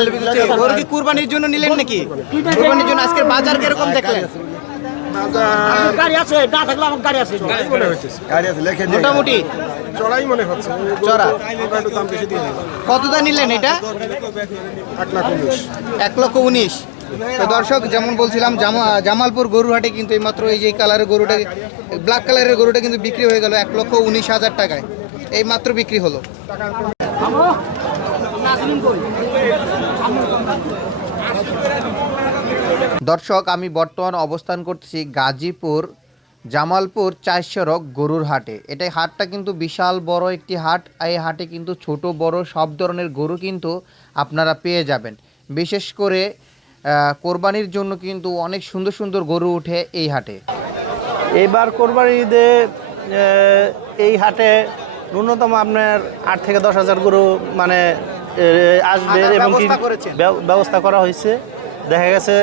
হালের ভিতরে গরু কি কুরবানির জন্য নিলেন নাকি? কুরবানির জন্য আজকের বাজার কিরকম দেখলেন? গাড়ি আছে, না থাকলে আমার গাড়ি আছে। মোটামুটি চড়াই মনে হচ্ছে, চড়া। একটু দাম বেশি দিয়ে দিলাম। কত দা নিলেন এটা? 1,19,000। 1,19,000। তো দর্শক, যেমন বলছিলাম, জামালপুর গরুর হাটে কিন্তু এইমাত্র এই যে কালারের গরুটা, ব্ল্যাক কালারের গরুটা কিন্তু বিক্রি হয়ে গেল 1,19,000 টাকায়। এই মাত্র বিক্রি হলো। দর্শক, আমি বর্তমান অবস্থান করতেছি গাজীপুর জামালপুর 4 সড়ক গরুর হাটে। এটাই হাটটা কিন্তু বিশাল বড় একটি হাট। এই হাটে কিন্তু ছোট বড় সব ধরনের গরু কিন্তু আপনারা পেয়ে যাবেন। বিশেষ করে কোরবানির জন্য কিন্তু অনেক সুন্দর সুন্দর গরু উঠে এই হাটে। এইবার কোরবানি ঈদে এই হাটে ন্যূনতম আপনার 8 থেকে 10,000 গরু মানে আসবে এবং কি ব্যবস্থা করা হয়েছে। দেখা গেছে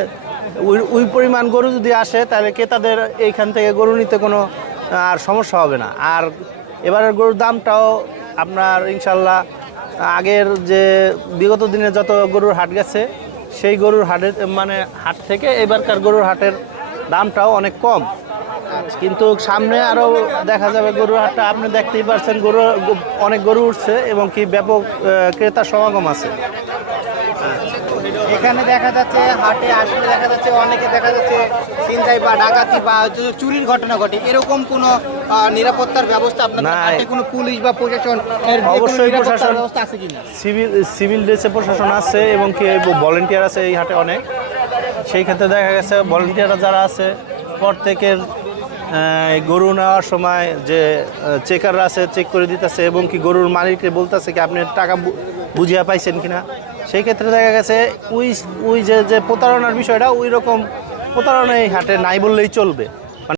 ওই পরিমাণ গরু যদি আসে তাহলে ক্রেতাদের এইখান থেকে গরু নিতে কোনো আর সমস্যা হবে না। আর এবারের গরুর দামটাও আপনার ইনশাল্লাহ আগের যে বিগত দিনে যত গরুর হাট গেছে সেই গরুর হাটের মানে হাট থেকে এবারকার গরুর হাটের দামটাও অনেক কম। কিন্তু সামনে আরও দেখা যাবে গরুর হাটটা, আপনি দেখতেই পাচ্ছেন গরু অনেক গরু উঠছে এবং কি ব্যাপক ক্রেতার সমাগম আছে। এখানে দেখা যাচ্ছে হাটে আসলে দেখা যাচ্ছে অনেকে দেখা যাচ্ছে ছিনতাই বা ডাকাতি বা চুরির ঘটনা ঘটে, এরকম কোনো নিরাপত্তার ব্যবস্থা আপনাদের হাটে কোনো পুলিশ বা প্রশাসন অবশ্যই প্রশাসন ব্যবস্থা আছে কিনা? সিভিল ড্রেসে প্রশাসন আছে এবং কি ভলেন্টিয়ার আছে এই হাটে অনেক। সেই ক্ষেত্রে দেখা গেছে ভলেন্টিয়াররা যারা আছে প্রত্যেকের গরু নেওয়ার সময় যে চেকাররা আছে চেক করে দিতেছে এবং কি গরুর মালিককে বলতেছে কি আপনি টাকা বুঝিয়া পাইছেন কিনা। সেই ক্ষেত্রে দেখা গেছে ওই যে প্রতারণার বিষয়টা ওই রকম প্রতারণা এই হাটে নাই বললেই চলবে।